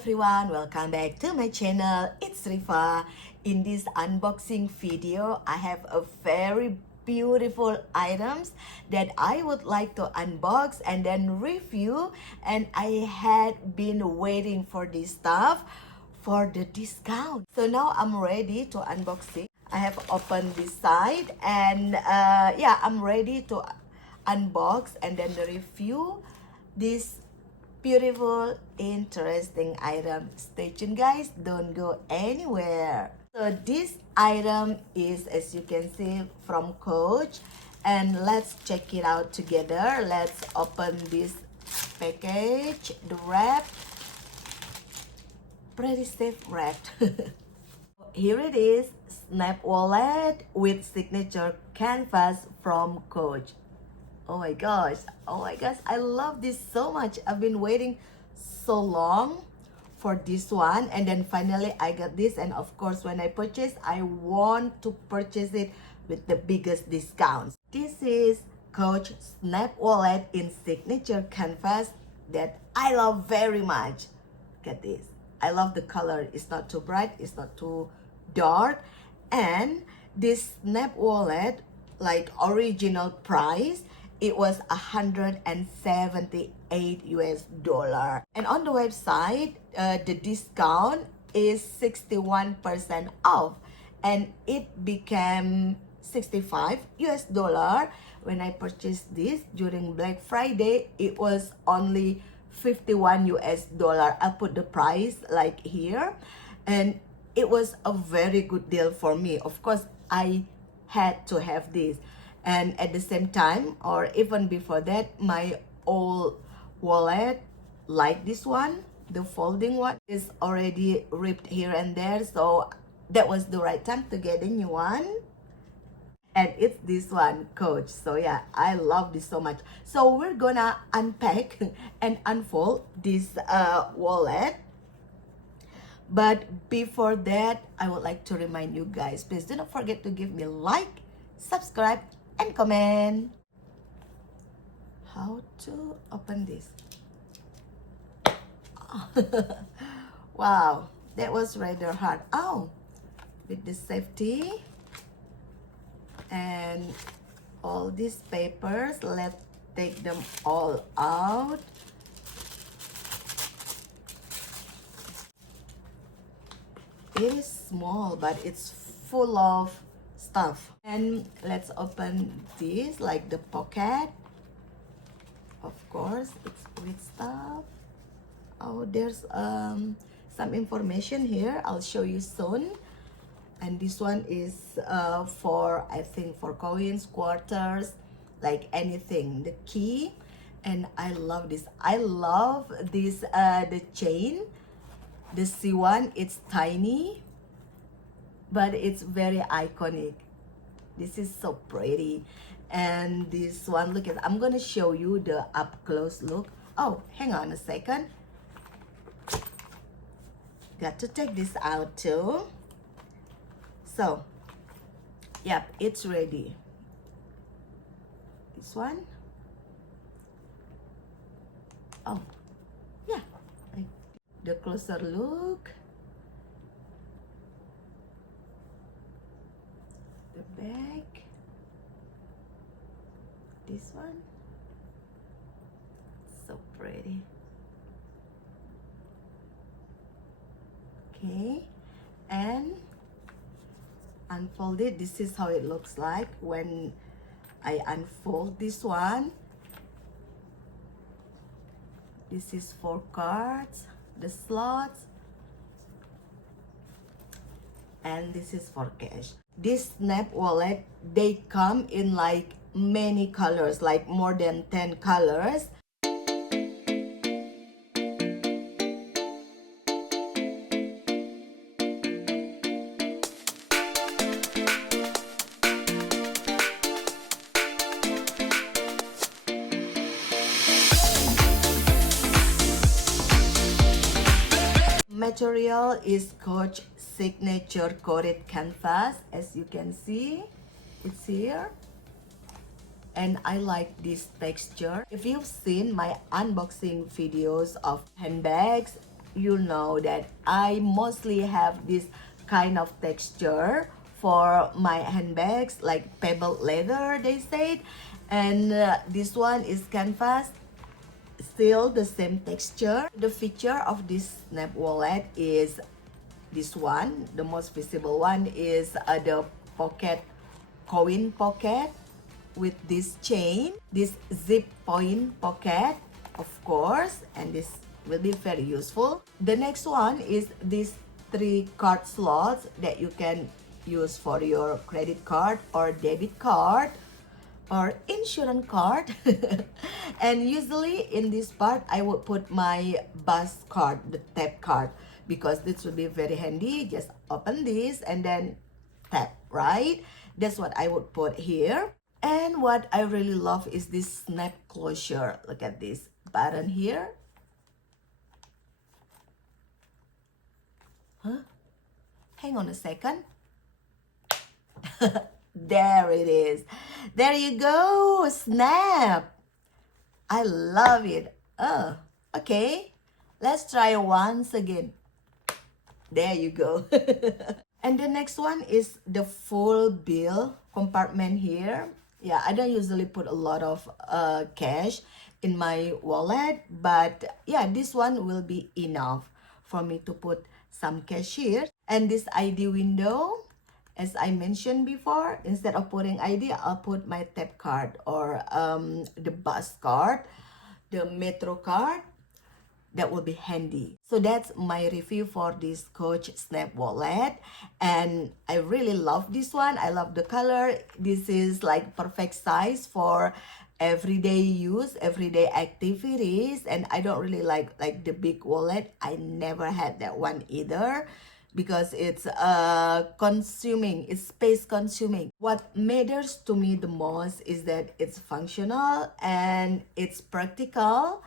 everyone, welcome back to my channel. It's Riffa. In this unboxing video, I have a very beautiful items that I would like to unbox and then review, and I had been waiting for this stuff for the discount. So now I'm ready to unbox it. I have opened this side and yeah, I'm ready to unbox and then review this beautiful, interesting item. Stay tuned, guys. Don't go anywhere. So this item is, as you can see, from Coach, and let's check it out together. Let's open this package, the wrap. Pretty safe wrapped. Here it is, Snap wallet with signature canvas from Coach. Oh my gosh, I love this so much. I've been waiting so long for this one, and then finally I got this. And of course, when I purchase, I want to purchase it with the biggest discounts. This is Coach Snap wallet in signature canvas that I love very much. Look at this. I love the color. It's not too bright, it's not too dark. And this Snap wallet, like original price, it was $178 US. And on the website, the discount is 61% off, and it became $65 US. When I purchased this during Black Friday, it was only $51 US. I'll put the price like here, and it was a very good deal for me. Of course, I had to have this. And at the same time, or even before that, my old wallet, like this one, the folding one, is already ripped here and there. So that was the right time to get a new one. And it's this one, Coach. So yeah, I love this so much. So we're gonna unpack and unfold this wallet. But before that, I would like to remind you guys, please do not forget to give me a like, subscribe, and comment. How to open this? Wow, that was rather hard. Oh, with the safety and all these papers, let's take them all out. It is small, but it's full of stuff. And let's open this, like the pocket. Of course, it's with stuff. Oh, there's some information here. I'll show you soon. And this one is for, I think, for coins, quarters, like anything. The key. And I love this. I love this, the chain. The C1, it's tiny, but it's very iconic. This is so pretty. And this one, look at, I'm gonna show you the up close look. Oh, hang on a second. Got to take this out too. So, yep, it's ready. This one. Oh, yeah. The closer look. The back. This one. So pretty. Okay. And unfold it. This is how it looks like when I unfold this one. This is 4 cards. The slots, and this is for cash. This Snap wallet, they come in like many colors, like more than 10 colors. Material is Coach signature coated canvas. As you can see, it's here. and I like this texture. If you've seen my unboxing videos of handbags, you know that I mostly have this kind of texture for my handbags, like pebble leather, they said. And this one is canvas, still the same texture. The feature of this snap wallet is this one. The most visible one is the pocket, coin pocket with this chain, this zip point pocket, of course, and this will be very useful. The next one is these 3 card slots that you can use for your credit card or debit card or insurance card. And usually in this part I would put my bus card, the tap card, because this will be very handy. Just open this and then tap, right? That's what I would put here. And what I really love is this snap closure. Look at this button here. Huh? Hang on a second. There it is. There you go. Snap. I love it. Oh, okay. Let's try once again. There you go. And the next one is the full bill compartment here. Yeah, I don't usually put a lot of cash in my wallet, but yeah, this one will be enough for me to put some cash here. And this ID window, as I mentioned before, instead of putting ID, I'll put my tap card or the bus card, the metro card. That will be handy. So that's my review for this Coach Snap wallet, and I really love this one. I love the color. This is like perfect size for everyday use, everyday activities, and I don't really like the big wallet. I never had that one either because it's consuming, it's space consuming. What matters to me the most is that it's functional and it's practical,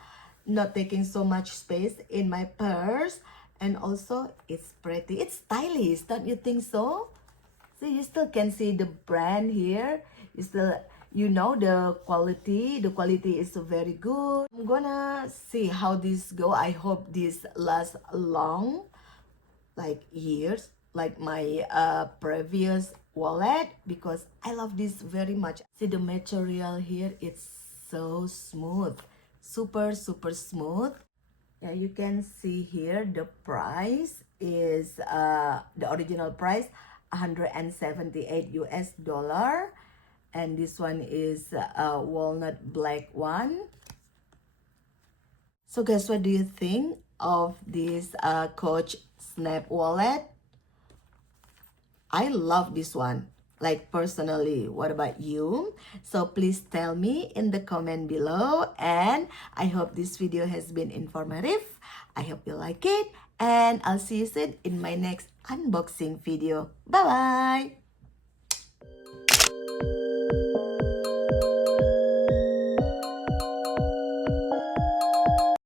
not taking so much space in my purse, and also it's pretty, it's stylish, don't you think so? So you still can see the brand here, you still, you know, the quality is very good. I'm gonna see how this go. I hope this lasts long, like years, like my previous wallet, because I love this very much. See the material here, it's so smooth, super smooth. Yeah, you can see here the price is the original price $178, and this one is a walnut black one. So guys, what do you think of this Coach Snap wallet? I love this one, like personally. What about you? So please tell me in the comment below, and I hope this video has been informative. I hope you like it, and I'll see you soon in my next unboxing video. Bye bye.